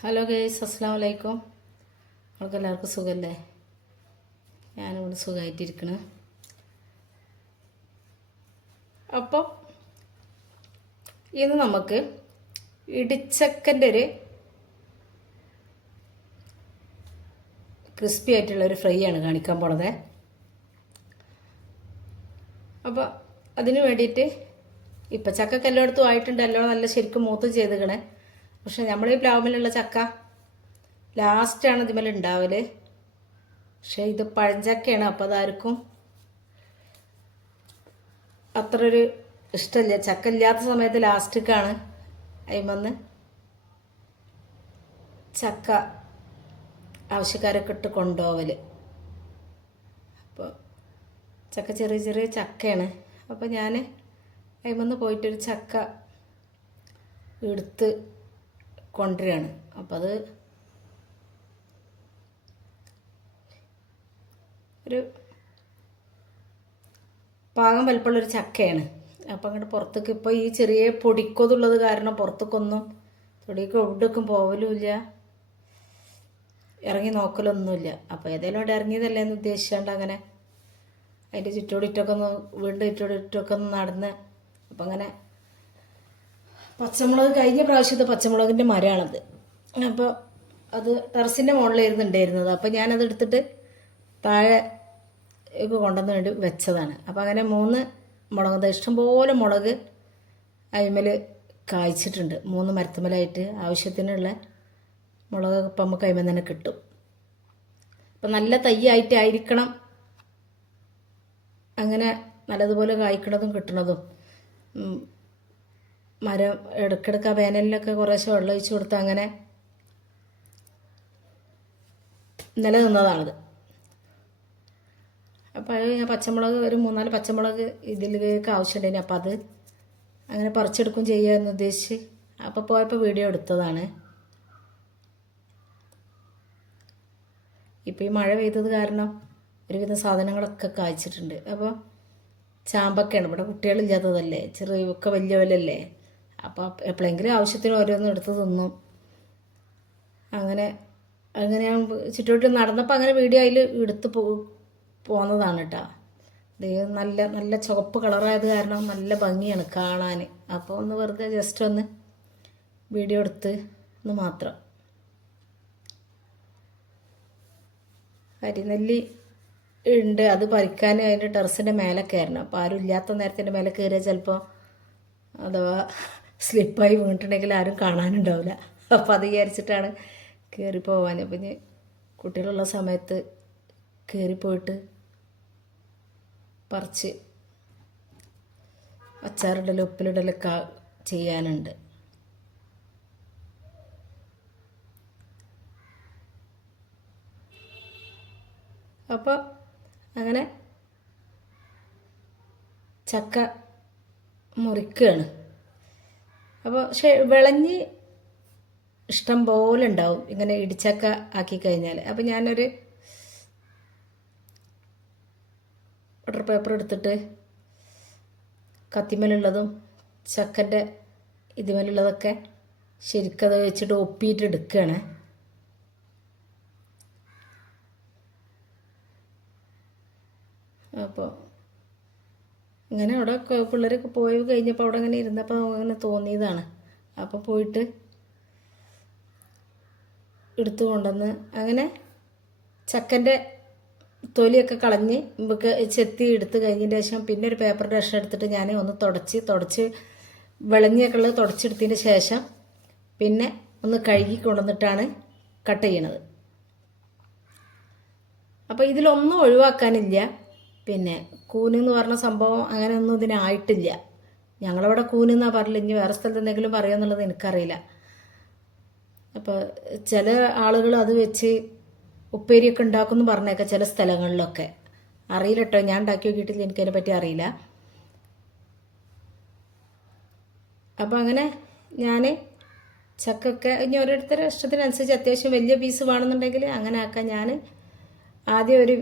Hello guys അസ്സാം വലൈക്കും നിങ്ങൾക്ക് എല്ലാവർക്കും സുഖമല്ലേ ഞാനിവിടെ സുഖമായിട്ടിരിക്കണ് അപ്പോൾ ഇന്ന് നമുക്ക് ഇടിച്ചക്കന്റെ ഒരു ക്രിസ്പി ആയിട്ടുള്ള ഒരു ഫ്രൈ ആണ് കാണിക്കാൻ പോണത്. അപ്പോൾ അതിന് വേണ്ടിയിട്ട് ഇപ്പം ചക്കക്ക് എല്ലായിടത്തും ആയിട്ടുണ്ടല്ലോ നല്ല ശരിക്കും മൂത്ത് ചെയ്തേക്കണേ പക്ഷെ നമ്മൾ ഈ പ്ലാവിലുള്ള ചക്ക ലാസ്റ്റാണ് ഇതിമേൽ ഉണ്ടാവൽ പക്ഷെ ഇത് പഴഞ്ചക്കയാണ് അപ്പോൾ അതാർക്കും അത്ര ഒരു ഇഷ്ടമില്ല ചക്ക ഇല്ലാത്ത സമയത്ത് ലാസ്റ്റിക്കാണ് അതിമന്ന് ചക്ക ആവശ്യക്കാരൊക്കെ ഇട്ട് കൊണ്ടുപോവൽ അപ്പോൾ ചക്ക ചെറിയ ചെറിയ ചക്കയാണ്. അപ്പോൾ ഞാൻ അതിമന്ന് പോയിട്ടൊരു ചക്ക എടുത്ത് കൊണ്ടുവരികയാണ്. അപ്പോൾ അത് ഒരു പാകം വലിപ്പമുള്ളൊരു ചക്കയാണ്. അപ്പം അങ്ങോട്ട് പുറത്തേക്ക് ഇപ്പോൾ ഈ ചെറിയ പൊടിക്കൊതുള്ളത് കാരണം പുറത്തേക്കൊന്നും തൊടിയൊക്കെ എവിടേക്കും പോവലുമില്ല. ഇറങ്ങി നോക്കലൊന്നുമില്ല. അപ്പോൾ ഏതെങ്കിലും അവിടെ ഇറങ്ങിയതല്ലേ എന്ന് ഉദ്ദേശിച്ചാണ്ട് അങ്ങനെ അതിന്റെ ചുറ്റോടിറ്റൊക്കെ ഒന്ന് വീണ്ടും ചുറ്റോടിറ്റൊക്കെ ഒന്ന് നടന്ന് അപ്പം അങ്ങനെ പച്ചമുളക് കഴിഞ്ഞ പ്രാവശ്യത്തെ പച്ചമുളകിന്റെ മരമാണത്. അപ്പോൾ അത് ടെറസിന്റെ മുകളിലായിരുന്നു ഉണ്ടായിരുന്നത്. അപ്പോൾ ഞാനത് എടുത്തിട്ട് താഴെ ഒക്കെ കൊണ്ടുവന്ന് വേണ്ടി വെച്ചതാണ്. അപ്പോൾ അങ്ങനെ മൂന്ന് മുളക് ഇഷ്ടംപോലെ മുളക് അതിമേൽ കായ്ച്ചിട്ടുണ്ട്. മൂന്ന് മരത്തുമലായിട്ട് ആവശ്യത്തിനുള്ള മുളക് ഇപ്പം നമുക്ക് അതിമേൽ തന്നെ കിട്ടും. അപ്പം നല്ല തയ്യായിട്ടായിരിക്കണം അങ്ങനെ നല്ലതുപോലെ കായ്ക്കണതും കിട്ടണതും. മരം ഇടയ്ക്കിടയ്ക്ക് വേനലിലൊക്കെ കുറേശ്ശെ വെള്ളം ഒഴിച്ച് കൊടുത്ത് അങ്ങനെ നിലനിന്നതാണിത് അപ്പോൾ ഞാൻ പച്ചമുളക് ഒരു മൂന്നാൽ പച്ചമുളക് ഇതിലേക്ക് ആവശ്യമുണ്ടായിരുന്നു അപ്പോൾ അത് അങ്ങനെ പറിച്ചെടുക്കും എന്ന് ഉദ്ദേശിച്ച് അപ്പോൾ പോയപ്പോൾ വീഡിയോ എടുത്തതാണ്. ഇപ്പോൾ ഈ മഴ പെയ്തത് കാരണം ഒരുവിധം സാധനങ്ങളൊക്കെ കായ്ച്ചിട്ടുണ്ട്. അപ്പോൾ ചാമ്പക്കയാണ്. ഇവിടെ കുട്ടികളില്ലാത്തതല്ലേ? ചെറിയ ഒക്കെ വലിയ വലിയവരല്ലേ അപ്പോൾ എപ്പോഴെങ്കിലും ആവശ്യത്തിന് ഓരോന്നും എടുത്ത് തിന്നും. അങ്ങനെ അങ്ങനെ ഞാൻ ചുറ്റോട്ട് നടന്നപ്പോൾ അങ്ങനെ വീഡിയോ അതിൽ എടുത്ത് പോ പോന്നതാണ് കേട്ടോ ദൈവം നല്ല നല്ല ചുവപ്പ് കളറായത് കാരണം നല്ല ഭംഗിയാണ് കാണാൻ അപ്പോൾ ഒന്ന് വെറുതെ ജസ്റ്റ് ഒന്ന് വീഡിയോ എടുത്ത് എന്ന് മാത്രം. കരിനെല്ലി ഉണ്ട് അത് പറിക്കാൻ അതിന്റെ ടെറസിന്റെ മേലെ കയറണം അപ്പോൾ ആരും ഇല്ലാത്ത നേരത്തിന്റെ മേലെ കയറിയാൽ ചിലപ്പോൾ അഥവാ സ്ലിപ്പായി വീണിട്ടുണ്ടെങ്കിൽ ആരും കാണാനുണ്ടാവില്ല. അപ്പോൾ അത് വിചാരിച്ചിട്ടാണ് കയറി പോവാൻ. പിന്നെ കുട്ടികളുള്ള സമയത്ത് കയറിപ്പോയിട്ട് പറിച്ച് അച്ചാറിടൽ ഉപ്പിലിടലൊക്കെ ചെയ്യാനുണ്ട്. അപ്പോൾ അങ്ങനെ ചക്ക മുറിക്കുകയാണ് അപ്പോൾ പക്ഷേ വിളഞ്ഞ് ഇഷ്ടം പോലെ ഉണ്ടാവും ഇങ്ങനെ ഇടിച്ചക്ക ആക്കി കഴിഞ്ഞാൽ അപ്പോൾ ഞാനൊരു ബട്ടർ പേപ്പർ എടുത്തിട്ട് കത്തിമലുള്ളതും ചക്കന്റെ ഇതുമലുള്ളതൊക്കെ ശരിക്കത് വെച്ചിട്ട് ഒപ്പിയിട്ട് എടുക്കുകയാണ് അപ്പോൾ ഇങ്ങനെ അവിടെ പിള്ളേരൊക്കെ പോയി കഴിഞ്ഞപ്പോൾ അവിടെ അങ്ങനെ ഇരുന്നപ്പോൾ അങ്ങനെ തോന്നിയതാണ്. അപ്പോൾ പോയിട്ട് എടുത്തു കൊണ്ടുവന്ന് അങ്ങനെ ചക്കന്റെ തൊലിയൊക്കെ കളഞ്ഞ് നമുക്ക് ചെത്തി എടുത്ത് കഴിഞ്ഞതിന് ശേഷം പിന്നെ ഒരു പേപ്പർ ഡ്രഷ് എടുത്തിട്ട് ഞാൻ ഒന്ന് തുടച്ച് തുടച്ച് വിളഞ്ഞൊക്കെ ഉള്ളത് തുടച്ചെടുത്തതിന് ശേഷം പിന്നെ ഒന്ന് കഴുകി കൊണ്ടുവന്നിട്ടാണ് കട്ട് ചെയ്യണത്. അപ്പോൾ ഇതിലൊന്നും ഒഴിവാക്കാനില്ല. പിന്നെ കൂന് എന്ന് പറഞ്ഞ സംഭവം അങ്ങനെയൊന്നും ഇതിനായിട്ടില്ല ഞങ്ങളവിടെ കൂനെന്നാണ് പറഞ്ഞില്ല ഇനി വേറെ സ്ഥലത്ത് എന്തെങ്കിലും പറയുമെന്നുള്ളത് എനിക്കറിയില്ല. അപ്പോൾ ചില ആളുകൾ അത് വെച്ച് ഉപ്പേരിയൊക്കെ ഉണ്ടാക്കുമെന്ന് പറഞ്ഞേക്കാം ചില സ്ഥലങ്ങളിലൊക്കെ. അറിയില്ല കേട്ടോ ഞാൻ ഉണ്ടാക്കി നോക്കിയിട്ടില്ല എനിക്കതിനെ പറ്റി അറിയില്ല. അപ്പോൾ അങ്ങനെ ഞാൻ ചക്കൊക്കെ ഇനി ഓരോരുത്തരുടെ ഇഷ്ടത്തിനനുസരിച്ച് അത്യാവശ്യം വലിയ പീസ് വേണമെന്നുണ്ടെങ്കിൽ അങ്ങനെ ആക്കാം. ഞാൻ ആദ്യം ഒരു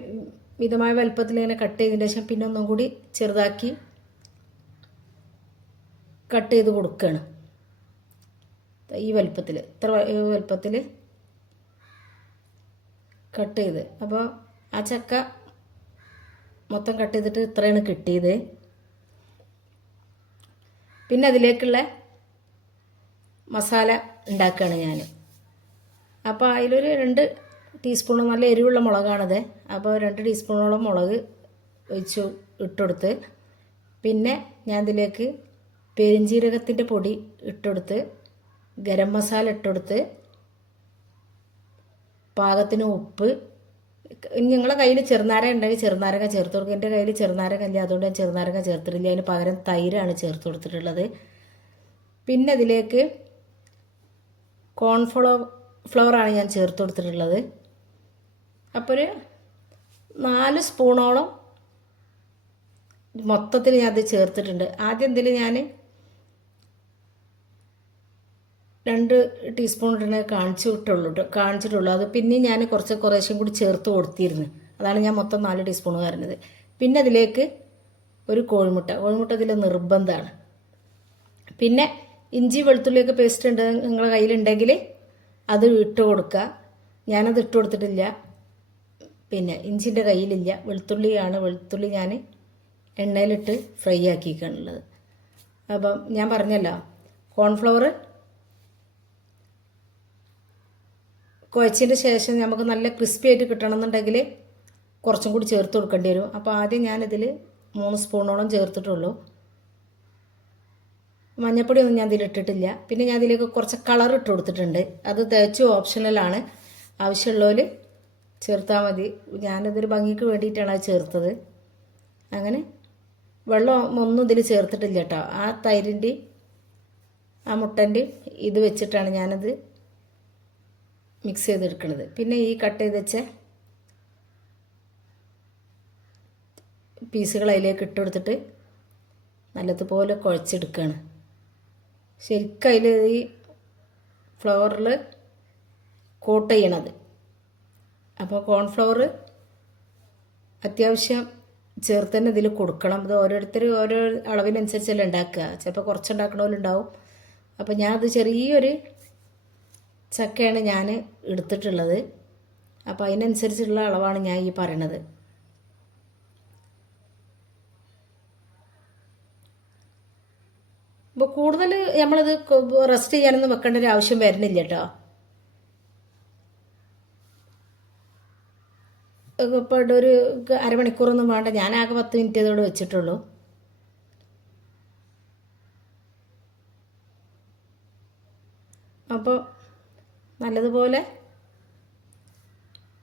മിതമായ വലുപ്പത്തിൽ ഇങ്ങനെ കട്ട് ചെയ്തതിന് ശേഷം പിന്നെ ഒന്നും കൂടി ചെറുതാക്കി കട്ട് ചെയ്ത് കൊടുക്കുകയാണ് ഈ വലുപ്പത്തിൽ ഇത്ര വലുപ്പത്തിൽ കട്ട് ചെയ്ത്. അപ്പോൾ ആ ചക്ക മൊത്തം കട്ട് ചെയ്തിട്ട് ഇത്രയാണ് കിട്ടിയത്. പിന്നെ അതിലേക്കുള്ള മസാല ഉണ്ടാക്കുകയാണ് ഞാൻ അപ്പോൾ അതിലൊരു രണ്ട് ടീസ്പൂൺ നല്ല എരിവുള്ള മുളകാണത്. അപ്പോൾ രണ്ട് ടീസ്പൂണോളം മുളക് ഒഴിച്ചു ഇട്ടെടുത്ത് പിന്നെ ഞാൻ ഇതിലേക്ക് പെരിഞ്ജീരകത്തിന്റെ പൊടി ഇട്ടെടുത്ത് ഗരം മസാല ഇട്ടെടുത്ത് പാകത്തിന് ഉപ്പ്. നിങ്ങളെ കയ്യിൽ ചെറുനാരക ഉണ്ടെങ്കിൽ ചെറുനാരക ചേർത്ത് കൊടുക്കും. എന്റെ കയ്യിൽ ചെറുനാരക ഇല്ല അതുകൊണ്ട് ഞാൻ ചെറുനാരക ചേർത്തിട്ടില്ല. അതിന് പകരം തൈരാണ് ചേർത്ത് കൊടുത്തിട്ടുള്ളത്. പിന്നെ അതിലേക്ക് കോൺഫ്ലോ ഫ്ലവറാണ് ഞാൻ ചേർത്ത് കൊടുത്തിട്ടുള്ളത്. അപ്പോൾ ഒരു നാല് സ്പൂണോളം മൊത്തത്തിൽ ഞാൻ അത് ചേർത്തിട്ടുണ്ട്. ആദ്യം ഇതിൽ ഞാൻ രണ്ട് ടീസ്പൂൺ ഇടണ കാണിച്ചു വിട്ടുള്ളൂ ട്ടോ- കാണിച്ചിട്ടുള്ളൂ. അത് പിന്നെ ഞാൻ കുറച്ച് കുറേശ്ശും കൂടി ചേർത്ത് കൊടുത്തിരുന്നു. അതാണ് ഞാൻ മൊത്തം നാല് ടീസ്പൂൺ പറഞ്ഞത് പിന്നെ അതിലേക്ക് ഒരു കോഴിമുട്ട. കോഴിമുട്ട ഇതിൽ നിർബന്ധമാണ്. പിന്നെ ഇഞ്ചി വെളുത്തുള്ളിയൊക്കെ പേസ്റ്റ് ഉണ്ട് നിങ്ങളുടെ കയ്യിലുണ്ടെങ്കിൽ അത് ഇട്ട് കൊടുക്കുക. ഞാനത് ഇട്ട് കൊടുത്തിട്ടില്ല. പിന്നെ ഇഞ്ചിന്റെ കയ്യിലില്ല. വെളുത്തുള്ളിയാണ്. വെളുത്തുള്ളി ഞാൻ എണ്ണയിലിട്ട് ഫ്രൈ ആക്കിയിട്ടുള്ളത് അപ്പം ഞാൻ പറഞ്ഞല്ലോ കോൺഫ്ലവർ കുഴച്ചതിന് ശേഷം നമുക്ക് നല്ല ക്രിസ്പി ആയിട്ട് കിട്ടണമെന്നുണ്ടെങ്കിൽ കുറച്ചും കൂടി ചേർത്ത് കൊടുക്കേണ്ടി വരും. അപ്പോൾ ആദ്യം ഞാനിതിൽ മൂന്ന് സ്പൂണോളം ചേർത്തിട്ടുള്ളൂ. മഞ്ഞപ്പൊടി ഒന്നും ഞാൻ ഇതിലിട്ടിട്ടില്ല പിന്നെ ഞാൻ ഇതിലേക്ക് കുറച്ച് കളർ ഇട്ട് കൊടുത്തിട്ടുണ്ട്. അത് തികച്ചും ഓപ്ഷണലാണ്. ആവശ്യമുള്ളവർ ചേർത്താൽ മതി. ഞാനിതൊരു ഭംഗിക്ക് വേണ്ടിയിട്ടാണ് അത് ചേർത്തത്. അങ്ങനെ വെള്ളം ഒന്നും ഇതിൽ ചേർത്തിട്ടില്ല കേട്ടോ. ആ തൈരിന്റെ ആ മുട്ടന്റെ ഇത് വെച്ചിട്ടാണ് ഞാനത് മിക്സ് ചെയ്തെടുക്കുന്നത് പിന്നെ ഈ കട്ട് ചെയ്ത് വെച്ച പീസുകൾ അതിലേക്ക് ഇട്ട് കൊടുത്തിട്ട് നല്ലതുപോലെ കുഴച്ചെടുക്കുകയാണ് ശരിക്കും അതിൽ ഈ ഫ്ലവറിൽ കോട്ട് ചെയ്യണത്. അപ്പോൾ കോൺഫ്ലവർ അത്യാവശ്യം ചേർത്ത് തന്നെ ഇതിൽ കൊടുക്കണം. ഇത് ഓരോരുത്തർ ഓരോ അളവിനനുസരിച്ചല്ലേ ഉണ്ടാക്കുക. ചിലപ്പോൾ കുറച്ച് ഉണ്ടാക്കണമല്ലുണ്ടാവും അപ്പോൾ ഞാൻ അത് ചെറിയൊരു ചക്കയാണ് ഞാൻ എടുത്തിട്ടുള്ളത്. അപ്പോൾ അതിനനുസരിച്ചുള്ള അളവാണ് ഞാൻ ഈ പറയണത്. അപ്പോൾ കൂടുതൽ നമ്മളത് റെസ്റ്റ് ചെയ്യാനൊന്നും വെക്കേണ്ട ഒരു ആവശ്യം വരുന്നില്ല കേട്ടോ. ഇപ്പോൾ ഒരു അരമണിക്കൂറൊന്നും വേണ്ട. ഞാൻ ആകെ പത്ത് മിനിറ്റ് ഇതോട് വെച്ചിട്ടുള്ളൂ. അപ്പോൾ നല്ലതുപോലെ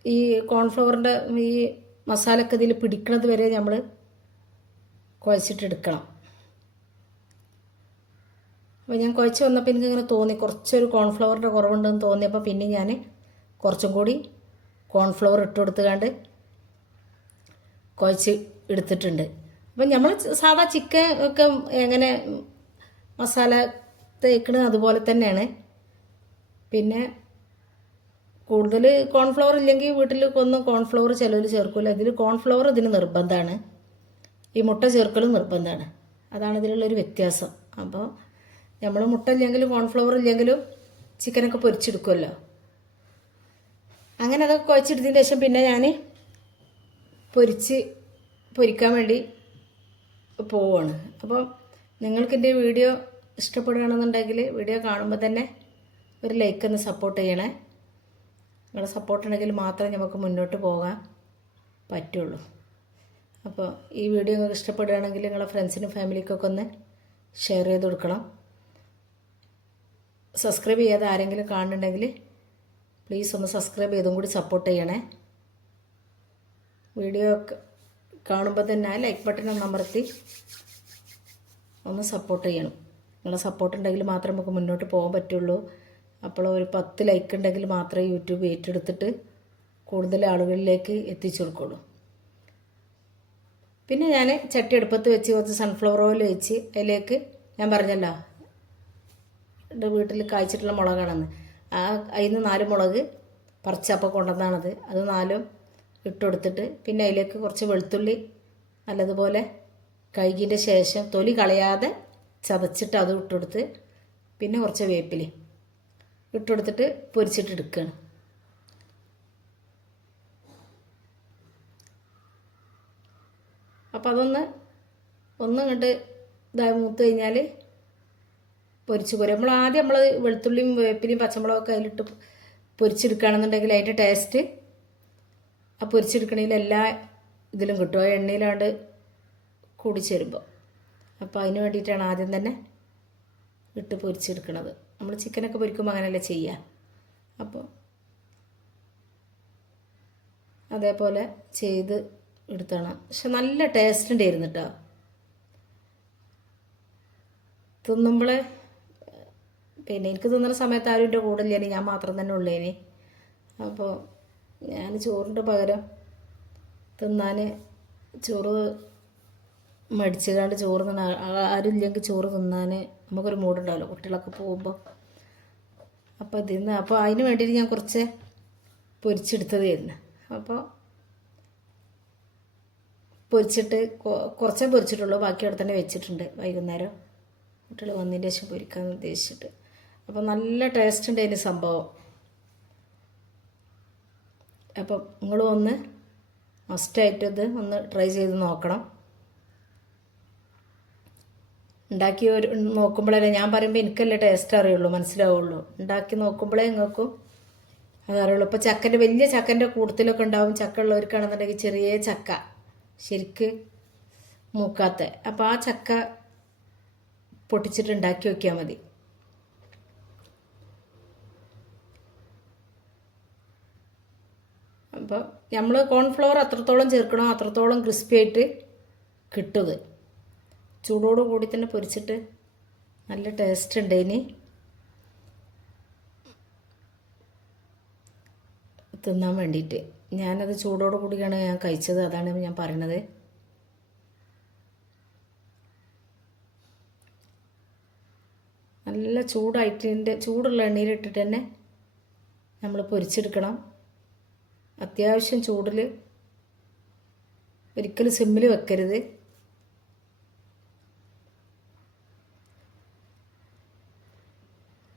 ഈ കോൺഫ്ലവറിന്റെ ഈ മസാലയൊക്കെ ഇതിൽ പിടിക്കണത് വരെ നമ്മൾ കുഴച്ചിട്ടെടുക്കണം. അപ്പോൾ ഞാൻ കുഴച്ച് വന്നപ്പോൾ എനിക്കിങ്ങനെ തോന്നി. കുറച്ചൊരു കോൺഫ്ലവറിന്റെ കുറവുണ്ടെന്ന് തോന്നിയപ്പോൾ പിന്നെ ഞാൻ കുറച്ചും കൂടി കോൺഫ്ലവർ ഇട്ട് കൊടുത്തുകൊണ്ട് കുഴച്ച് എടുത്തിട്ടുണ്ട്. അപ്പം നമ്മൾ സാധാ ചിക്കൻ ഒക്കെ എങ്ങനെ മസാല തേക്കണത് അതുപോലെ തന്നെയാണ്. പിന്നെ കൂടുതൽ കോൺഫ്ലവർ ഇല്ലെങ്കിൽ വീട്ടിൽ ഒന്ന് കോൺഫ്ലവർ ചിലവർ ചേർക്കില്ല ഇതിൽ കോൺഫ്ലവർ ഇതിന് നിർബന്ധമാണ്. ഈ മുട്ട ചേർക്കലും നിർബന്ധമാണ്. അതാണ് ഇതിലുള്ളൊരു വ്യത്യാസം. അപ്പോൾ നമ്മൾ മുട്ട ഇല്ലെങ്കിലും കോൺഫ്ലവർ ഇല്ലെങ്കിലും ചിക്കനൊക്കെ പൊരിച്ചെടുക്കുമല്ലോ. അങ്ങനെ അതൊക്കെ കുഴച്ചെടുത്തതിന് ശേഷം പിന്നെ ഞാൻ പൊരിച്ച് പൊരിക്കാൻ വേണ്ടി പോവാണ്. അപ്പോൾ നിങ്ങൾക്ക് എന്റെ വീഡിയോ ഇഷ്ടപ്പെടുകയാണെന്നുണ്ടെങ്കിൽ വീഡിയോ കാണുമ്പോൾ തന്നെ ഒരു ലൈക്ക് ഒന്ന് സപ്പോർട്ട് ചെയ്യണേ. നിങ്ങളുടെ സപ്പോർട്ട് ഉണ്ടെങ്കിൽ മാത്രമേ നമുക്ക് മുന്നോട്ട് പോകാൻ പറ്റുള്ളൂ. അപ്പോൾ ഈ വീഡിയോ നിങ്ങൾക്ക് ഇഷ്ടപ്പെടുകയാണെങ്കിൽ നിങ്ങളുടെ ഫ്രണ്ട്സിനും ഫാമിലിക്കൊക്കെ ഒന്ന് ഷെയർ ചെയ്ത് കൊടുക്കണം. സബ്സ്ക്രൈബ് ചെയ്യാതെ ആരെങ്കിലും കാണുന്നുണ്ടെങ്കിൽ പ്ലീസ് ഒന്ന് സബ്സ്ക്രൈബ് ചെയ്തും കൂടി സപ്പോർട്ട് ചെയ്യണേ. വീഡിയോ കാണുമ്പോൾ തന്നെ ലൈക്ക് ബട്ടൺ ഒന്ന് അമർത്തി ഒന്ന് സപ്പോർട്ട് ചെയ്യണം. നിങ്ങളുടെ സപ്പോർട്ട് ഉണ്ടെങ്കിൽ മാത്രമേ നമുക്ക് മുന്നോട്ട് പോകാൻ പറ്റുള്ളൂ. അപ്പോൾ ഒരു പത്ത് ലൈക്ക് ഉണ്ടെങ്കിൽ മാത്രമേ യൂട്യൂബ് ഏറ്റെടുത്തിട്ട് കൂടുതൽ ആളുകളിലേക്ക് എത്തിച്ചു കൊടുക്കുള്ളൂ. പിന്നെ ഞാൻ ചട്ടി അടുപ്പത്ത് വെച്ച് കുറച്ച് സൺഫ്ലവർ ഓയിൽ വെച്ച് അതിലേക്ക് ഞാൻ പറഞ്ഞല്ലോ എന്റെ വീട്ടിൽ കായ്ച്ചിട്ടുള്ള മുളകാണെന്ന്. ആ അതിൽ നിന്ന് നാല് മുളക് പറിച്ചപ്പോൾ കൊണ്ടുവന്നാണത് അത് നാലും ഇട്ടുകൊടുത്തിട്ട് പിന്നെ അതിലേക്ക് കുറച്ച് വെളുത്തുള്ളി നല്ലതുപോലെ കഴുകിന്റെ ശേഷം തൊലി കളയാതെ ചതച്ചിട്ട് അത് ഇട്ടുകൊടുത്ത് പിന്നെ കുറച്ച് വേപ്പില ഇട്ടുകൊടുത്തിട്ട് പൊരിച്ചിട്ട് എടുക്കുകയാണ് അപ്പം അതൊന്ന് ഒന്ന് ഇങ്ങോട്ട് ഇതായി മൂത്ത് കഴിഞ്ഞാൽ പൊരിച്ച് പോരും. നമ്മൾ ആദ്യം നമ്മൾ വെളുത്തുള്ളിയും വേപ്പിലയും പച്ചമുളകൊക്കെ അതിലിട്ട് പൊരിച്ചെടുക്കുകയാണെന്നുണ്ടെങ്കിൽ അതിന്റെ ടേസ്റ്റ് ആ പൊരിച്ചെടുക്കണതിൽ എല്ലാ ഇതിലും കിട്ടും. ആ എണ്ണയിലാണ്ട് കൂടിച്ചേരുമ്പോൾ അപ്പോൾ അതിന് വേണ്ടിയിട്ടാണ് ആദ്യം തന്നെ ഇട്ട് പൊരിച്ചെടുക്കണത്. നമ്മൾ ചിക്കനൊക്കെ പൊരിക്കുമ്പോൾ അങ്ങനെയല്ലേ ചെയ്യുക. അപ്പോൾ അതേപോലെ ചെയ്ത് എടുത്താണ്. പക്ഷെ നല്ല ടേസ്റ്റ് ഉണ്ടായിരുന്നു കേട്ടോ. തിന്നുമ്പോൾ പിന്നെ എനിക്ക് തിന്നുന്ന സമയത്ത് ആരും എന്റെ കൂടെ ഇല്ലേനി ഞാൻ മാത്രം തന്നെ ഉള്ളേനി. അപ്പോൾ ഞാൻ ചോറിന്റെ പകരം തിന്നാൻ ചോറ് മടിച്ചുകാണ്ട് ചോറ് തിന്നാൻ ആരും ഇല്ലെങ്കിൽ ചോറ് തിന്നാൻ നമുക്കൊരു മൂടുണ്ടാവില്ല കുട്ടികളൊക്കെ പോകുമ്പോൾ അപ്പോൾ തിന്ന് അപ്പോൾ അതിന് വേണ്ടിയിട്ട് ഞാൻ കുറച്ച് പൊരിച്ചെടുത്തതായിരുന്നു. അപ്പോൾ പൊരിച്ചിട്ട് കുറച്ചേ പൊരിച്ചിട്ടുള്ളൂ ബാക്കി അവിടെ തന്നെ വെച്ചിട്ടുണ്ട് വൈകുന്നേരം. കുട്ടികൾ വന്നതിന്റെ ശേഷം പൊരിക്കാമെന്ന് ഉദ്ദേശിച്ചിട്ട്. അപ്പോൾ നല്ല ടേസ്റ്റ് ഉണ്ട് അതിന് സംഭവം. അപ്പം നിങ്ങളും ഒന്ന് മസ്റ്റായിട്ടത് ഒന്ന് ട്രൈ ചെയ്ത് നോക്കണം. ഉണ്ടാക്കി ഒരു നോക്കുമ്പോഴല്ലേ ഞാൻ പറയുമ്പോൾ എനിക്കല്ലേ ടേസ്റ്റ് അറിയുള്ളൂ മനസ്സിലാവുള്ളൂ. ഉണ്ടാക്കി നോക്കുമ്പോഴേ നിങ്ങൾക്കും അതറിയുള്ളൂ ഇപ്പോൾ ചക്കന്റെ വലിയ ചക്കന്റെ കൂട്ടത്തിലൊക്കെ ഉണ്ടാവും ചക്ക ഉള്ളവർക്കാണെന്നുണ്ടെങ്കിൽ ചെറിയ ചക്ക ശരിക്ക് മൂക്കാത്ത. അപ്പോൾ ആ ചക്ക പൊട്ടിച്ചിട്ട് ഉണ്ടാക്കി നോക്കിയാൽ മതി. അപ്പോൾ നമ്മൾ കോൺഫ്ലവർ അത്രത്തോളം ചേർക്കണോ അത്രത്തോളം ക്രിസ്പി ആയിട്ട് കിട്ടുക ചൂടോട് കൂടി തന്നെ പൊരിച്ചിട്ട് നല്ല ടേസ്റ്റ് ഉണ്ട് ഇനി. തിന്നാൻ വേണ്ടിയിട്ട്. ഞാനത് ചൂടോട് കൂടിയാണ് ഞാൻ കഴിച്ചത് അതാണ് ഞാൻ പറയണത്. നല്ല ചൂടായിട്ടിന്റെ ചൂടുള്ള എണ്ണയിലിട്ടിട്ട് തന്നെ നമ്മൾ പൊരിച്ചെടുക്കണം. അത്യാവശ്യം ചൂടിൽ ഒരിക്കലും സിമ്മിൽ വെക്കരുത്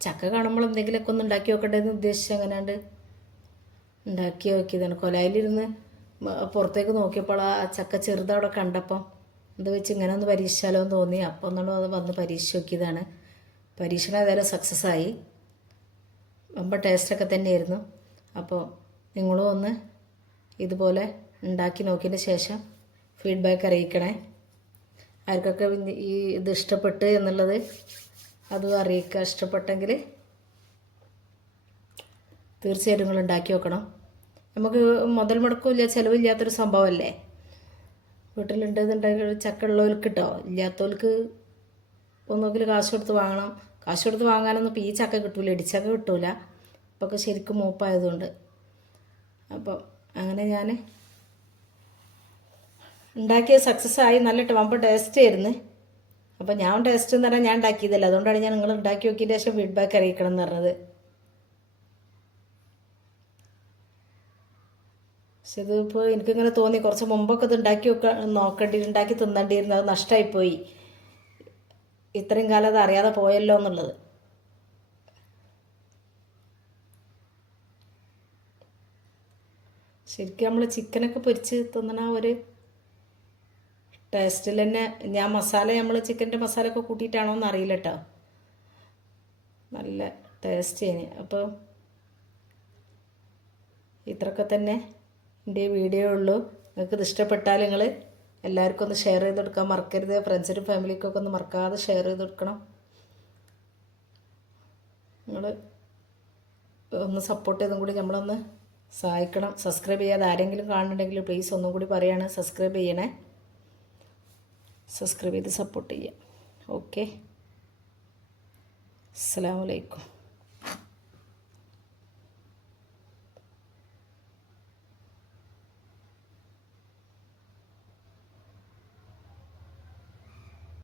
ചക്ക കാണുമ്പോൾ എന്തെങ്കിലുമൊക്കെ ഒന്ന് ഉണ്ടാക്കി നോക്കണ്ടേന്ന് ഉദ്ദേശിച്ച് അങ്ങനെയാണ്ട് ഉണ്ടാക്കി നോക്കിയതാണ് കൊലായിലിരുന്ന് മ- പുറത്തേക്ക് നോക്കിയപ്പോൾ ആ ചക്ക ചെറുതവിടെ കണ്ടപ്പം ഇത് വെച്ച് ഇങ്ങനെ ഒന്ന് പരീക്ഷിച്ചാലോ എന്ന് തോന്നി അപ്പോൾ ഒന്നുകൂടെ അത് വന്ന് പരീക്ഷിച്ച് നോക്കിയതാണ് പരീക്ഷണം ഏതായാലും സക്സസ് ആയി ரொம்ப ടേസ്റ്റൊക്കെ തന്നെയായിരുന്നു അപ്പോൾ നിങ്ങളും ഒന്ന് ഇതുപോലെ ഉണ്ടാക്കി നോക്കിയതിന് ശേഷം ഫീഡ്ബാക്ക് അറിയിക്കണേ. ആർക്കൊക്കെ ഈ ഇത് ഇഷ്ടപ്പെട്ട് എന്നുള്ളത് അതും അറിയിക്കുക. ഇഷ്ടപ്പെട്ടെങ്കിൽ തീർച്ചയായിട്ടും നിങ്ങൾ ഉണ്ടാക്കി വെക്കണം നമുക്ക് മുതൽ മുടക്കില്ല ചിലവില്ലാത്തൊരു സംഭവമല്ലേ? വീട്ടിലുണ്ടെന്നുണ്ടെങ്കിൽ ചക്ക ഉള്ളവർക്ക് കിട്ടോ ഇല്ലാത്തവർക്ക് ഒന്നുകിൽ കാശ് കൊടുത്ത് വാങ്ങണം. കാശ് കൊടുത്ത് വാങ്ങാനൊന്നും ഇപ്പോൾ ഈ ചക്ക കിട്ടൂല ഇടിച്ചക്ക കിട്ടൂല. ഇപ്പൊക്കെ ശരിക്കും മൂപ്പായതുകൊണ്ട്. അപ്പം അങ്ങനെ ഞാൻ ഉണ്ടാക്കിയത് സക്സസ് ആയി. നല്ല ടമ്പ ടേസ്റ്റ് ആയിരുന്നു. അപ്പോൾ ഞാൻ ടേസ്റ്റ് എന്ന് പറഞ്ഞാൽ ഞാൻ ഉണ്ടാക്കിയതല്ല. അതുകൊണ്ടാണ് ഞാൻ നിങ്ങൾ ഉണ്ടാക്കി നോക്കിയതിന് ശേഷം ഫീഡ്ബാക്ക് അറിയിക്കണം എന്ന് പറഞ്ഞത്. പക്ഷെ ഇതിപ്പോൾ എനിക്കിങ്ങനെ തോന്നി. കുറച്ച് മുമ്പൊക്കെ ഇത് ഉണ്ടാക്കി നോക്കേണ്ടി ഉണ്ടാക്കി തിന്നേണ്ടിയിരുന്നു അത് നഷ്ടമായിപ്പോയി ഇത്രയും കാലം അത് അറിയാതെ പോയല്ലോ എന്നുള്ളത്. ശരിക്കും നമ്മൾ ചിക്കനൊക്കെ പൊരിച്ച് തിന്നണ ഒരു ടേസ്റ്റിൽ തന്നെ ഞാൻ മസാല നമ്മൾ ചിക്കന്റെ മസാല ഒക്കെ കൂട്ടിയിട്ടാണോ എന്ന് അറിയില്ല കേട്ടോ നല്ല ടേസ്റ്റ് ആണ് അപ്പോൾ ഇത്രയൊക്കെ തന്നെ എന്റെ വീഡിയോ ഉള്ളൂ. നിങ്ങൾക്ക് ഇത് ഇഷ്ടപ്പെട്ടാൽ നിങ്ങൾ എല്ലാവർക്കും ഒന്ന് ഷെയർ ചെയ്ത് കൊടുക്കാൻ മറക്കരുത്. ഫ്രണ്ട്സിനും ഫാമിലിക്കൊക്കെ ഒന്ന് മറക്കാതെ ഷെയർ ചെയ്ത് കൊടുക്കണം. നിങ്ങൾ ഒന്ന് സപ്പോർട്ട് ചെയ്തും കൂടി നമ്മളൊന്ന് സഹായിക്കണം. സബ്സ്ക്രൈബ് ചെയ്യാതെ ആരെങ്കിലും കാണുന്നുണ്ടെങ്കിൽ പ്ലീസ് ഒന്നും കൂടി പറയാണ്. സബ്സ്ക്രൈബ് ചെയ്യണേ. സബ്സ്ക്രൈബ് ചെയ്ത് സപ്പോർട്ട് ചെയ്യാം. ഓക്കെ അസ്സാം വലൈക്കും